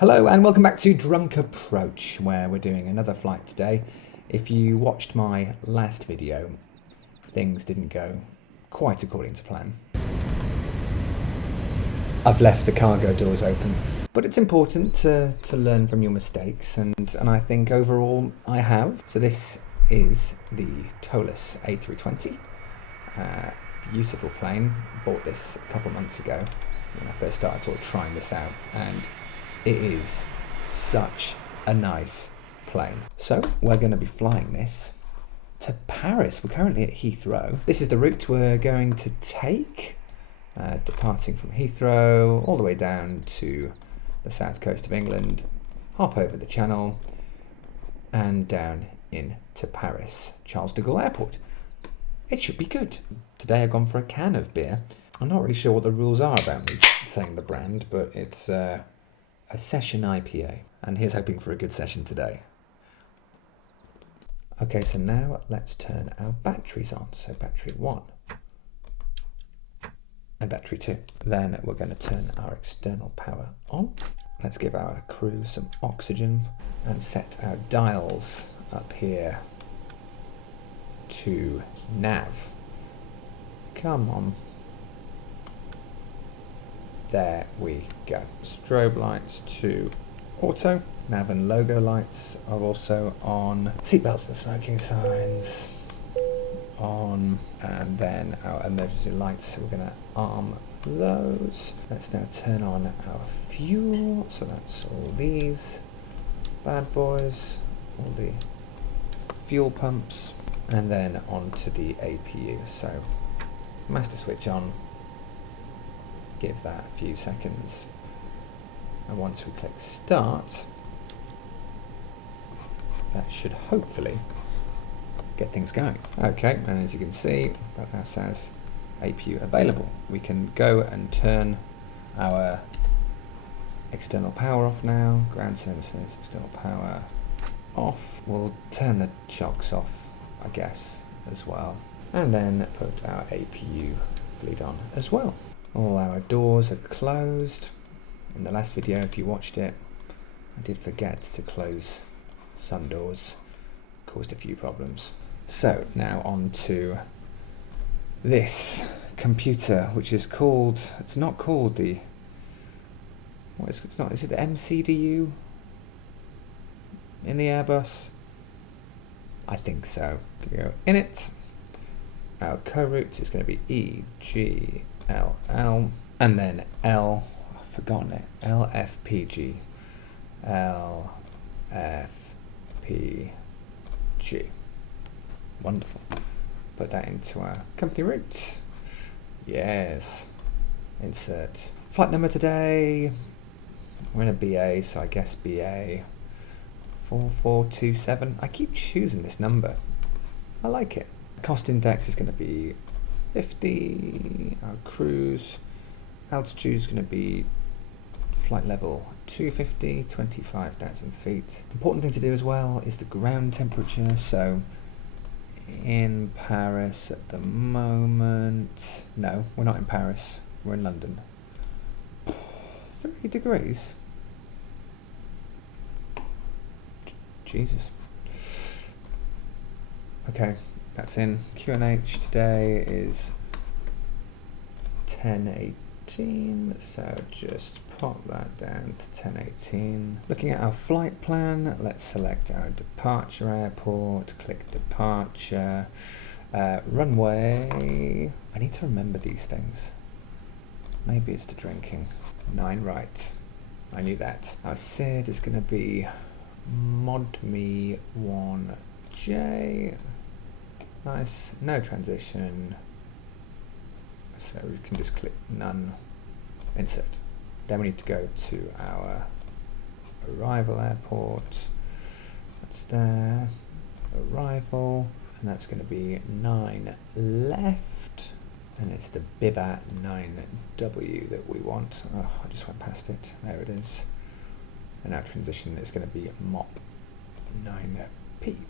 Hello and welcome back to Drunk Approach, where we're doing another flight today. If you watched my last video, things didn't go quite according to plan. I've left the cargo doors open, but it's important to learn from your mistakes, and I think overall I have. So this is the Toliss A320. Beautiful plane. Bought this a couple months ago when I first started sort of trying this out, and it is such a nice plane. So we're going to be flying this to Paris. We're currently at Heathrow. This is the route we're going to take, departing from Heathrow all the way down to the south coast of England, hop over the Channel and down into Paris, Charles de Gaulle Airport. It should be good. Today I've gone for a can of beer. I'm not really sure what the rules are about me saying the brand, but it's a session IPA, and here's hoping for a good session today. Okay, so now let's turn our batteries on. So battery 1 and battery 2. Then we're going to turn our external power on. Let's give our crew some oxygen and set our dials up here to nav. Come on. There we go. Strobe lights to auto. Nav and logo lights are also on. Seatbelts and smoking signs on. And then our emergency lights, we're going to arm those. Let's now turn on our fuel. So that's all these bad boys, all the fuel pumps, and then onto the APU. So master switch on. Give that a few seconds, and once we click start, that should hopefully get things going. Okay, and as you can see, that now says APU available. We can go and turn our external power off now. Ground services, external power off. We'll turn the shocks off, I guess, as well, and then put our APU bleed on as well. All our doors are closed. In the last video, if you watched it, I did forget to close some doors. Caused a few problems. So now on to this computer, which is called, it's not called the, what is it, it's not, is it the MCDU in the Airbus? I think so. Go in it. Our co-route is going to be EG LL, and then I've forgotten it, LFPG, LFPG, wonderful. Put that into our company route, yes, insert. Flight number today, we're in a BA, so I guess BA 4427, I keep choosing this number, I like it. Cost index is going to be 50, our cruise altitude is going to be flight level 250, 25,000 feet. Important thing to do as well is the ground temperature. So in Paris at the moment, no, we're not in Paris, we're in London. 3 degrees. Jesus. Okay. That's in. QNH today is 10:18, so just pop that down to 10:18. Looking at our flight plan, let's select our departure airport, click departure, runway. I need to remember these things. Maybe it's the drinking. 9 right. I knew that. Our SID is going to be ModMe1J. Nice, no transition, so we can just click none, insert. Then we need to go to our arrival airport, that's there, arrival, and that's going to be 9 left, and it's the Bibat 9W that we want. Oh, I just went past it, there it is. And our transition is going to be MOP 9P.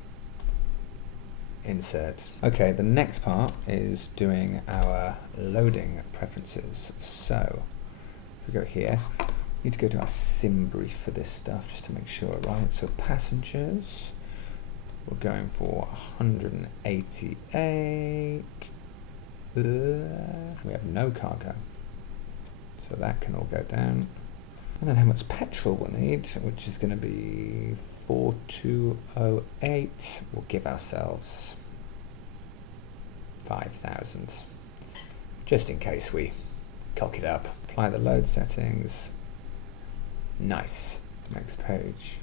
Insert. Okay, the next part is doing our loading preferences. So if we go here, Need to go to our sim brief for this stuff just to make sure, right? So passengers, we're going for 188. We have no cargo, so that can all go down. And then how much petrol we'll need, which is going to be 4208. We'll give ourselves 5,000, just in case we cock it up. Apply the load settings. Nice. Next page.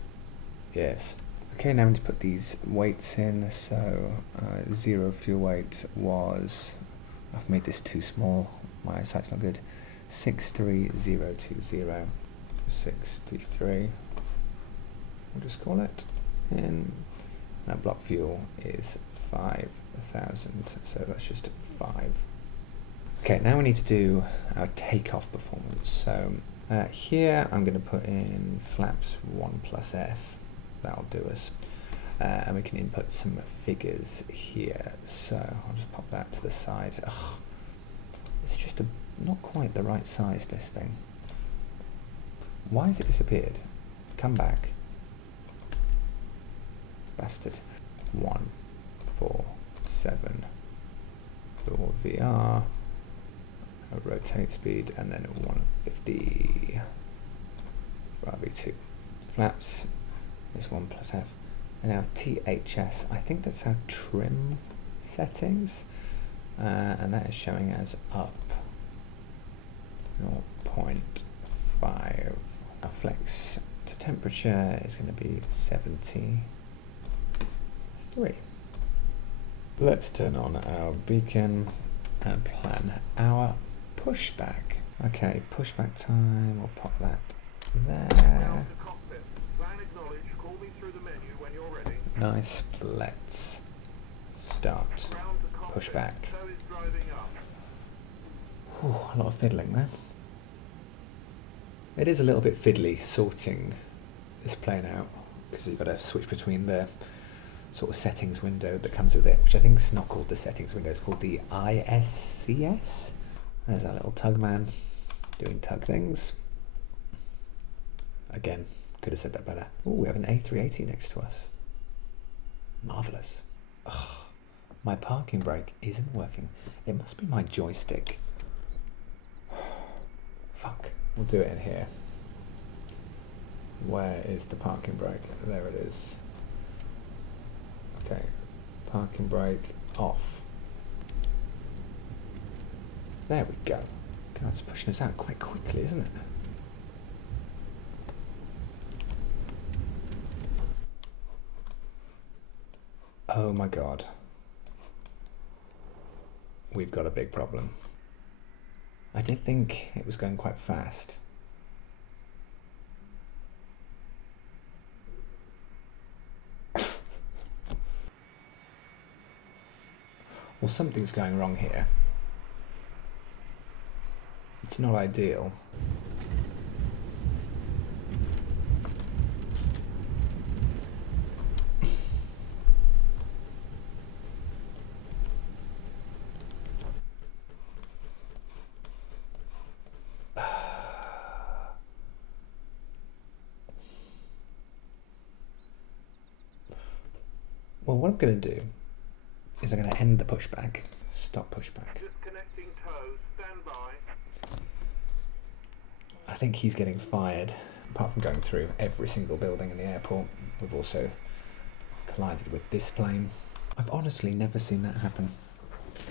Yes. Okay, now we need to put these weights in. So zero fuel weight was, I've made this too small, my eyesight's not good, 63020. 63, we'll just call it, and our block fuel is 5,000, so that's just 5. Okay, now we need to do our takeoff performance. So here I'm going to put in flaps 1 plus F, that'll do us, and we can input some figures here, so I'll just pop that to the side. Ugh, it's just not quite the right size, this thing. Why has it disappeared? Come back. Bastard. 147 for VR. Rotate speed, and then 150 for RB2. Flaps is 1 plus F. And now THS, I think that's our trim settings. And that is showing as up 0.5. Our flex to temperature is going to be 73. Let's turn on our beacon and plan our pushback. Okay, pushback time, we'll pop that there. Nice, let's start pushback. Whew, a lot of fiddling there. It is a little bit fiddly sorting this plane out, because you've got to switch between the sort of settings window that comes with it, which I think is not called the settings window, it's called the ISCS. There's our little tug man doing tug things. Again, could have said that better. Oh, we have an A380 next to us. Marvellous. Ugh, my parking brake isn't working. It must be my joystick. Fuck. We'll do it in here. Where is the parking brake? There it is. Okay, parking brake off. There we go. God, it's pushing us out quite quickly, isn't it? Oh my God. We've got a big problem. I did think it was going quite fast. Well, something's going wrong here. It's not ideal. Well, what I'm going to do is I'm going to end the pushback. Stop pushback. Disconnecting toes, stand by. I think he's getting fired. Apart from going through every single building in the airport, we've also collided with this plane. I've honestly never seen that happen.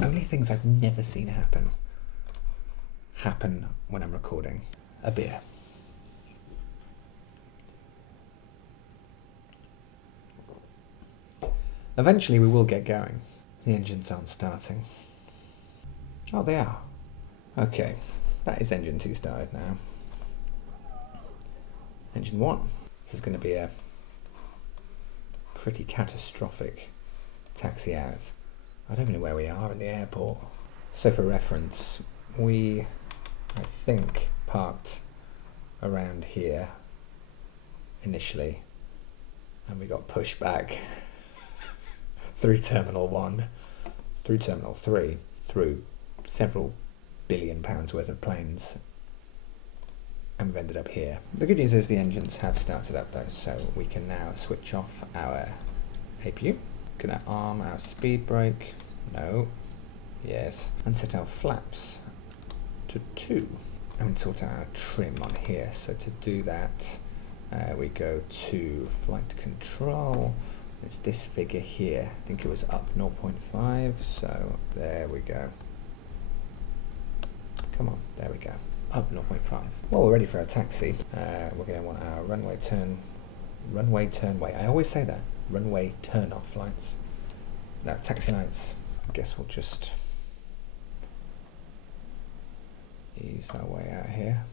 Only things I've never seen happen when I'm recording. A beer. Eventually we will get going. The engines aren't starting. Oh, they are. Okay, that is engine 2 started now. Engine 1. This is going to be a pretty catastrophic taxi out. I don't know where we are in the airport. So for reference, we, I think, parked around here initially, and we got pushed back through Terminal 1, through Terminal 3, through several £billion worth of planes, and we've ended up here. The good news is the engines have started up though, so we can now switch off our APU. Can I arm our speed brake? No. Yes. And set our flaps to 2. And sort out our trim on here. So to do that, we go to flight control. It's this figure here. I think it was up 0.5. So there we go. Come on, there we go. Up 0.5. Well, we're ready for our taxi. We're going to want our runway turnway. I always say that. Runway turn off lights. Now, taxi lights. I guess we'll just ease our way out here.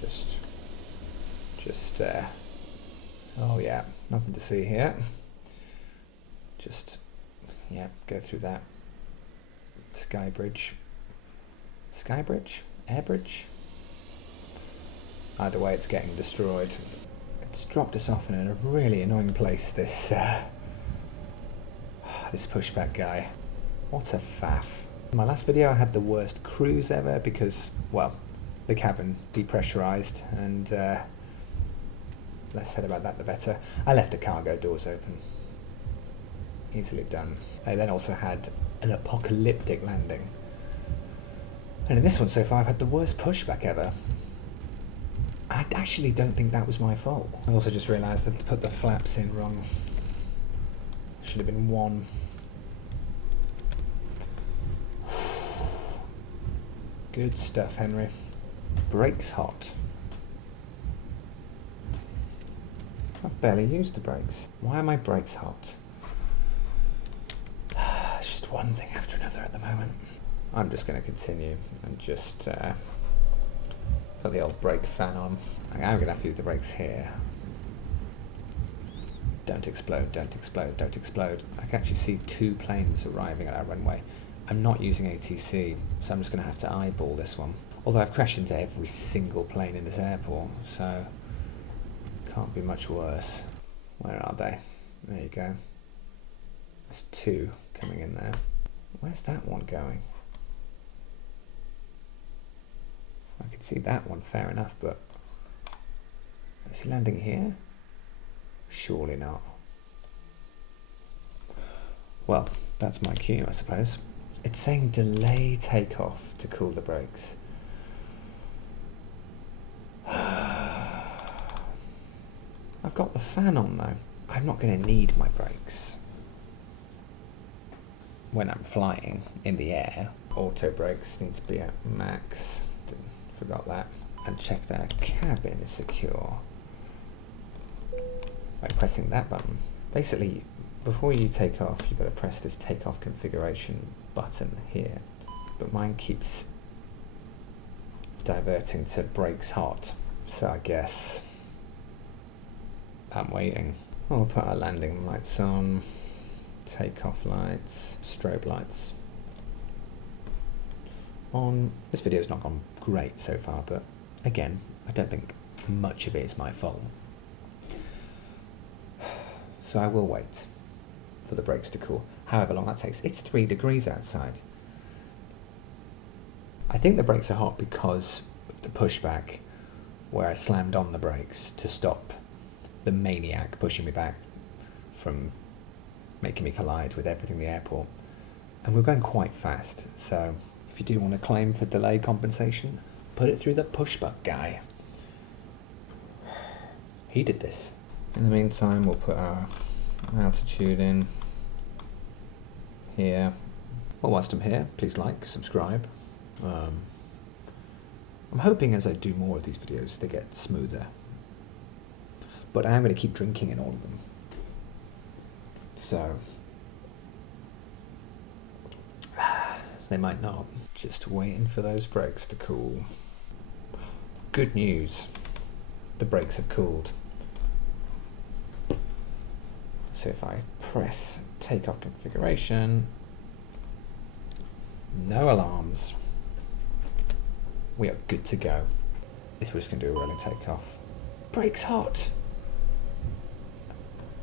Just oh yeah, nothing to see here. Just, yeah, go through that sky bridge. Sky bridge? Air bridge? Either way, it's getting destroyed. It's dropped us off in a really annoying place, this pushback guy. What a faff. In my last video I had the worst cruise ever because, well, the cabin depressurized and less said about that the better. I left the cargo doors open. Easily done. I then also had an apocalyptic landing. And in this one so far I've had the worst pushback ever. I actually don't think that was my fault. I also just realised that I put the flaps in wrong. Should have been 1. Good stuff, Henry. Brakes hot. I've barely used the brakes. Why are my brakes hot? It's just one thing after another at the moment. I'm just going to continue and just put the old brake fan on. I'm going to have to use the brakes here. Don't explode, don't explode, don't explode. I can actually see 2 planes arriving at our runway. I'm not using ATC, so I'm just going to have to eyeball this one. Although I've crashed into every single plane in this airport, so can't be much worse. Where are they? There you go. There's 2 coming in there. Where's that one going? I could see that one, fair enough, but is he landing here? Surely not. Well, that's my cue, I suppose. It's saying delay takeoff to cool the brakes. I've got the fan on though. I'm not going to need my brakes when I'm flying in the air. Auto brakes need to be at max. Forgot that. And check that our cabin is secure by pressing that button. Basically, before you take off, you've got to press this takeoff configuration button here. But mine keeps diverting to brakes hot. So I guess I'm waiting. We'll put our landing lights on, takeoff lights, strobe lights on. This video's not gone great so far, but again, I don't think much of it is my fault. So I will wait for the brakes to cool, however long that takes. It's 3 degrees outside. I think the brakes are hot because of the pushback where I slammed on the brakes to stop the maniac pushing me back from making me collide with everything in the airport. And we're going quite fast, so if you do want to claim for delay compensation, put it through the pushback guy. He did this. In the meantime, we'll put our altitude in here. Well, whilst I'm here, please like, subscribe. I'm hoping as I do more of these videos, they get smoother. But I am going to keep drinking in all of them. So they might not. Just waiting for those brakes to cool. Good news. The brakes have cooled. So if I press takeoff configuration, no alarms. We are good to go. This was going to do a rolling takeoff. Brakes hot.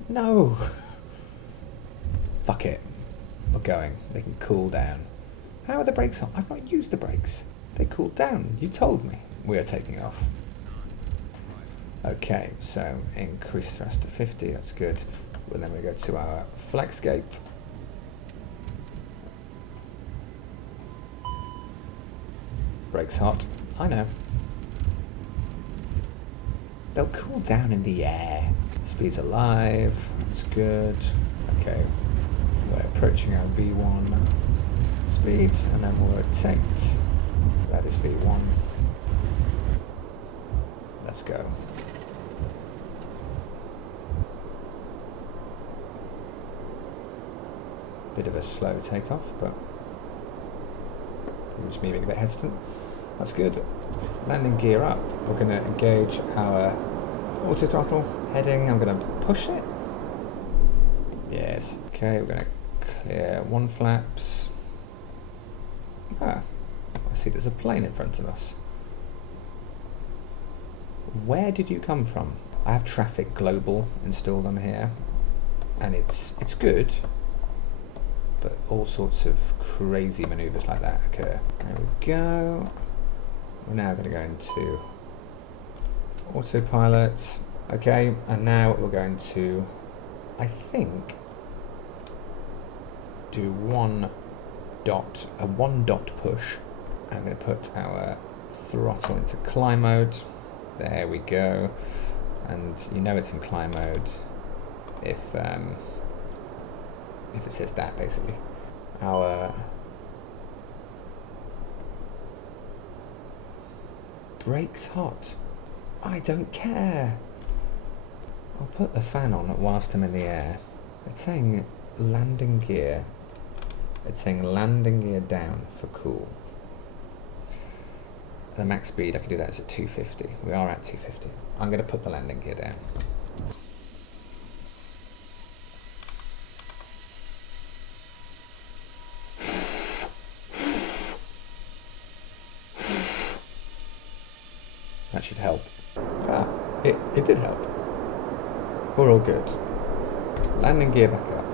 No. Fuck it. We're going. They can cool down. How are the brakes on? I've not used the brakes. They cooled down. You told me we are taking off. Okay, so increase thrust to 50, that's good. Well, then we go to our flex gate. Brakes hot, I know. They'll cool down in the air. Speed's alive, that's good. Okay, we're approaching our V1 speed, and then we'll rotate. That is V1. Let's go. Bit of a slow takeoff, but I'm just moving a bit hesitant. That's good. Landing gear up. We're going to engage our auto throttle. Heading, I'm going to push it. Yes. Okay, we're going to clear one flaps. Ah, I see there's a plane in front of us. Where did you come from? I have traffic global installed on here, and it's good, but all sorts of crazy maneuvers like that occur. There we go. We're now going to go into autopilot. Okay, and now we're going to, I think, do a one dot push. I'm going to put our throttle into climb mode. There we go. And you know it's in climb mode if it says that, basically. Our brakes hot. I don't care. I'll put the fan on whilst I'm in the air. It's saying landing gear. It's saying landing gear down for cool. The max speed I can do that is at 250. We are at 250. I'm going to put the landing gear down. That should help. Ah, it did help. We're all good. Landing gear back up.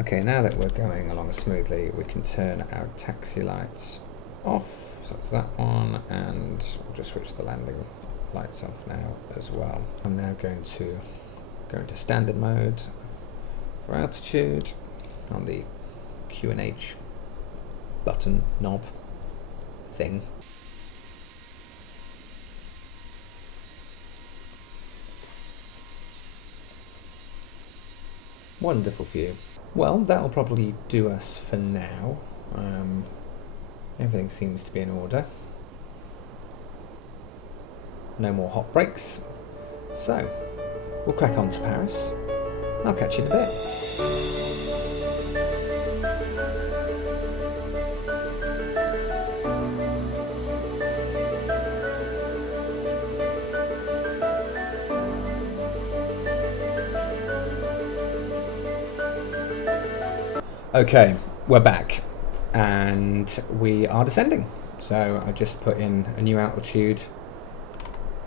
Okay, now that we're going along smoothly, we can turn our taxi lights off. So that's that one, and we'll just switch the landing lights off now as well. I'm now going to go into standard mode for altitude on the Q&H button knob thing. Wonderful view. Well, that'll probably do us for now. Everything seems to be in order. No more hot brakes. So, we'll crack on to Paris. I'll catch you in a bit. Okay, we're back and we are descending. So I just put in a new altitude,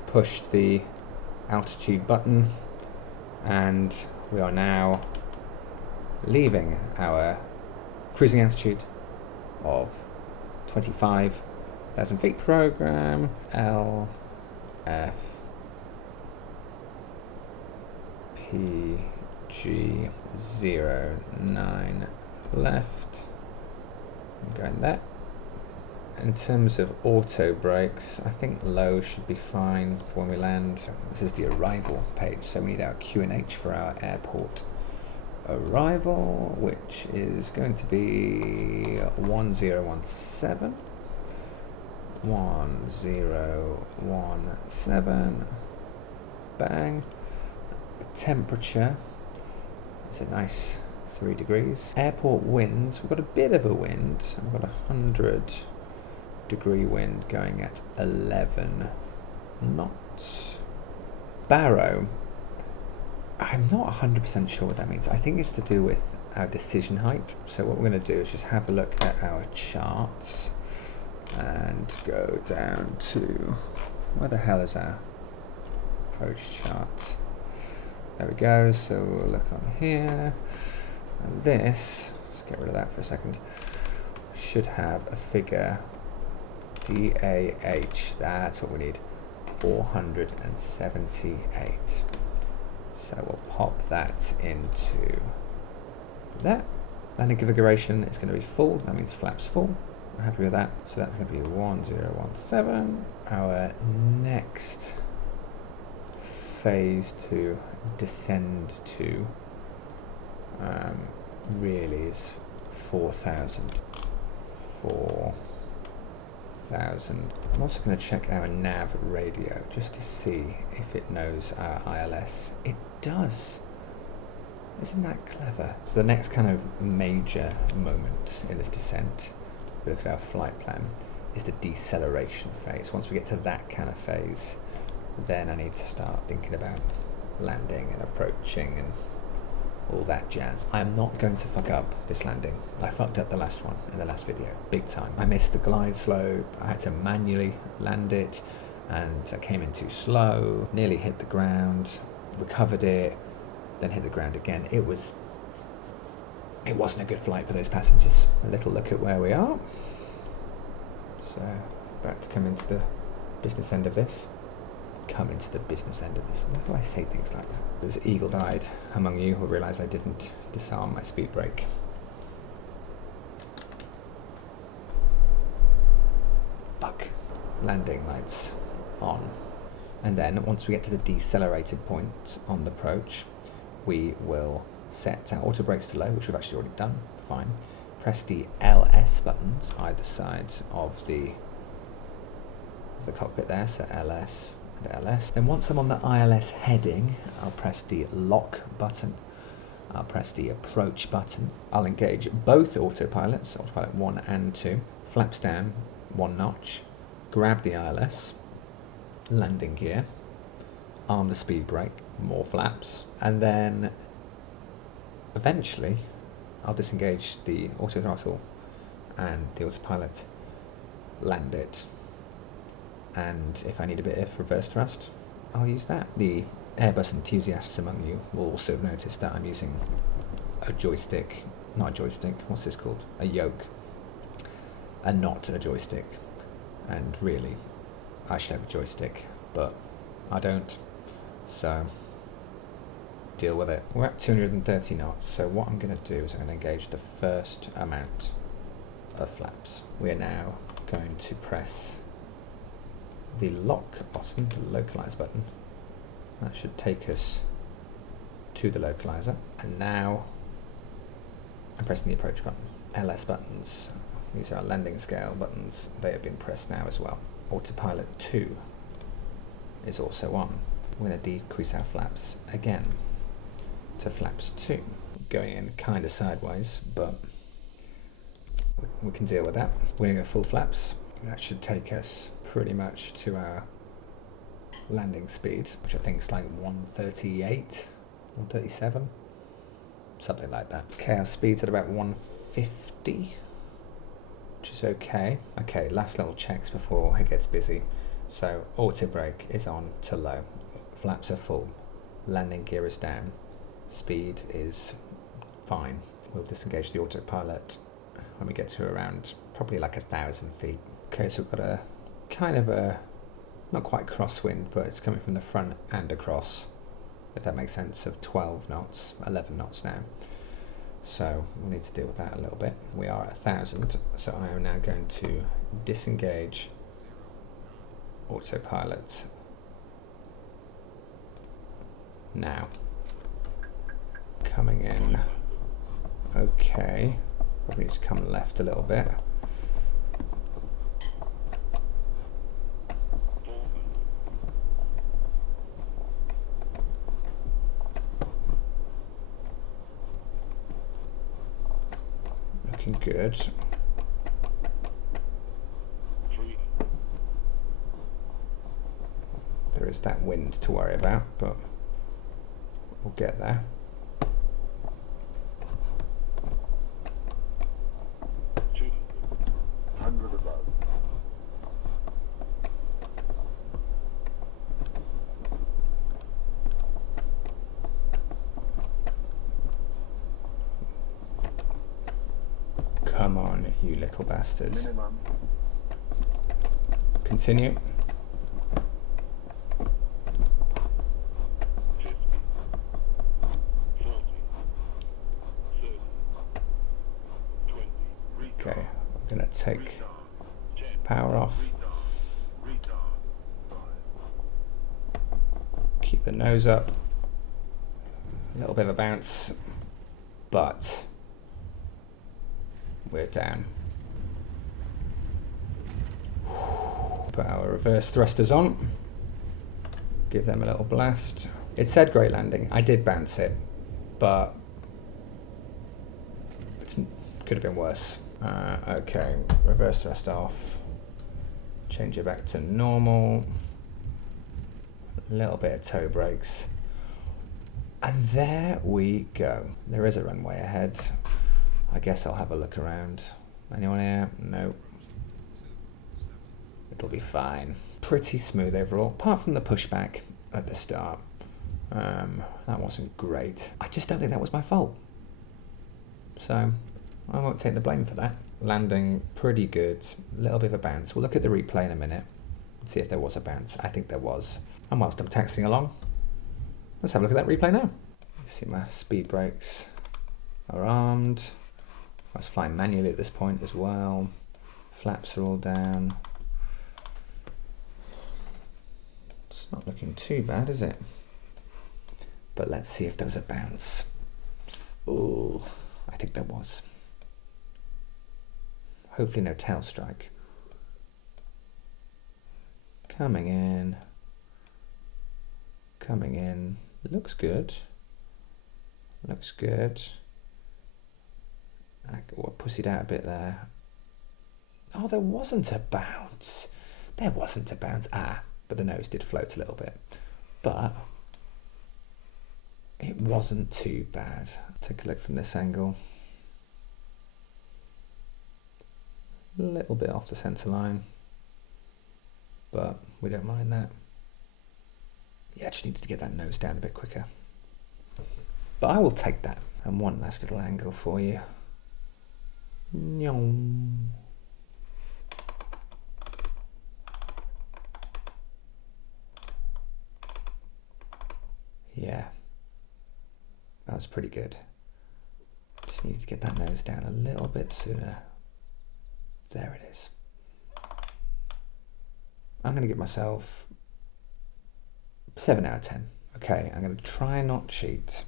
pushed the altitude button, and we are now leaving our cruising altitude of 25,000 feet. Program LFPG 09 left. I'm going there. In terms of auto brakes, I think low should be fine for when we land. This is the arrival page, so we need our Q&H for our airport arrival, which is going to be 1017. 1017. Bang. The temperature is a nice 3 degrees. Airport winds, we've got a bit of a wind. We've got 100-degree wind going at 11 knots. Barrow, I'm not 100% sure what that means. I think it's to do with our decision height. So what we're going to do is just have a look at our charts and go down to, where the hell is our approach chart? There we go. So we'll look on here. This, let's get rid of that for a second, should have a figure DAH, that's what we need. 478. So we'll pop that into there. Landing configuration is going to be full, that means flaps full. We're happy with that. So that's going to be 1017. Our next phase to descend to really is 4,000. 4,000. I'm also going to check our nav radio just to see if it knows our ILS. It does. Isn't that clever? So the next kind of major moment in this descent, we look at our flight plan, is the deceleration phase. Once we get to that kind of phase, then I need to start thinking about landing and approaching and all that jazz. I am not going to fuck up this landing. I fucked up the last one in the last video, big time. I missed the glide slope, I had to manually land it, and I came in too slow, nearly hit the ground, recovered it, then hit the ground again. It wasn't a good flight for those passengers. A little look at where we are. So, about to come into the business end of this. Why do I say things like that? Those eagle-eyed among you will realise I didn't disarm my speed brake. Fuck. Landing lights on. And then, once we get to the decelerated point on the approach, we will set our auto brakes to low, which we've actually already done. Fine. Press the LS buttons either side of the cockpit there, so LS. LS. Then once I'm on the ILS heading, I'll press the lock button. I'll press the approach button. I'll engage both autopilots, autopilot 1 and 2. Flaps down 1 notch. Grab the ILS. Landing gear. Arm the speed brake. More flaps. And then eventually I'll disengage the auto throttle and the autopilot. Land it. And if I need a bit of reverse thrust, I'll use that. The Airbus enthusiasts among you will also have noticed that I'm using a joystick, not a joystick, what's this called? A yoke, and not a joystick. And really, I should have a joystick, but I don't, so deal with it. We're at 230 knots, so what I'm going to do is I'm going to engage the first amount of flaps. We are now going to press the lock button, the localize button. That should take us to the localizer. And now I'm pressing the approach button. LS buttons, these are our landing scale buttons. They have been pressed now as well. Autopilot 2 is also on. We're going to decrease our flaps again to flaps 2. Going in kind of sideways, but we can deal with that. We're going to go full flaps. That should take us pretty much to our landing speed, which I think is like 138, 137, something like that. Okay, our speed's at about 150, which is okay. Okay, last little checks before it gets busy. So auto brake is on to low, flaps are full, landing gear is down, speed is fine. We'll disengage the autopilot when we get to around probably like 1,000 feet. Okay, so we've got a kind of a, not quite crosswind, but it's coming from the front and across, if that makes sense, of 12 knots, 11 knots now. So we'll need to deal with that a little bit. We are at 1,000, so I am now going to disengage autopilot now. Coming in. Okay, probably need to come left a little bit. Looking good. There is that wind to worry about, but we'll get there. Come on, you little bastard. Continue. 50, 40, 30, 20, retard, Okay, I'm gonna take retard, 10, power off. retard, 5, Keep the nose up. A little bit of a bounce, but we're down. Put our reverse thrusters on. Give them a little blast. It said great landing. I did bounce it, but it could have been worse. Okay, reverse thrust off. Change it back to normal. A little bit of toe brakes. And there we go. There is a runway ahead. I guess I'll have a look around. Anyone here? No. It'll be fine. Pretty smooth overall, apart from the pushback at the start. That wasn't great. I just don't think that was my fault. So I won't take the blame for that. Landing pretty good, a little bit of a bounce. We'll look at the replay in a minute and see if there was a bounce. I think there was. And whilst I'm taxiing along, let's have a look at that replay now. You see my speed brakes are armed. I was flying manually at this point as well. Flaps are all down. It's not looking too bad, is it? But let's see if there was a bounce. Oh, I think there was. Hopefully no tail strike. Coming in. Coming in. Looks good. Looks good. I pussied out a bit there. Oh, there wasn't a bounce. There wasn't a bounce. But the nose did float a little bit. But it wasn't too bad. Take a look from this angle. A little bit off the centre line. But we don't mind that. Yeah, I just needed to get that nose down a bit quicker. But I will take that. And one last little angle for you. Yeah, that was pretty good. Just needed to get that nose down a little bit sooner. There it is. I'm going to give myself 7 out of 10. Okay, I'm going to try and not cheat.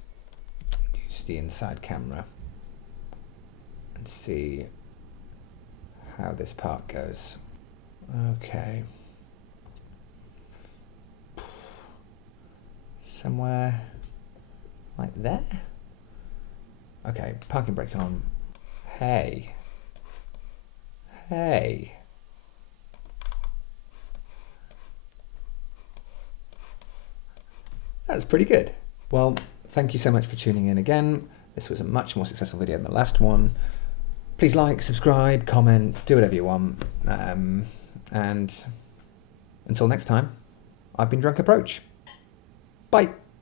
Use the inside camera and see how this part goes. Okay. Somewhere like there. Okay, parking brake on. Hey. Hey. That's pretty good. Well, thank you so much for tuning in again. This was a much more successful video than the last one. Please like, subscribe, comment, do whatever you want. And until next time, I've been Drunk Approach. Bye.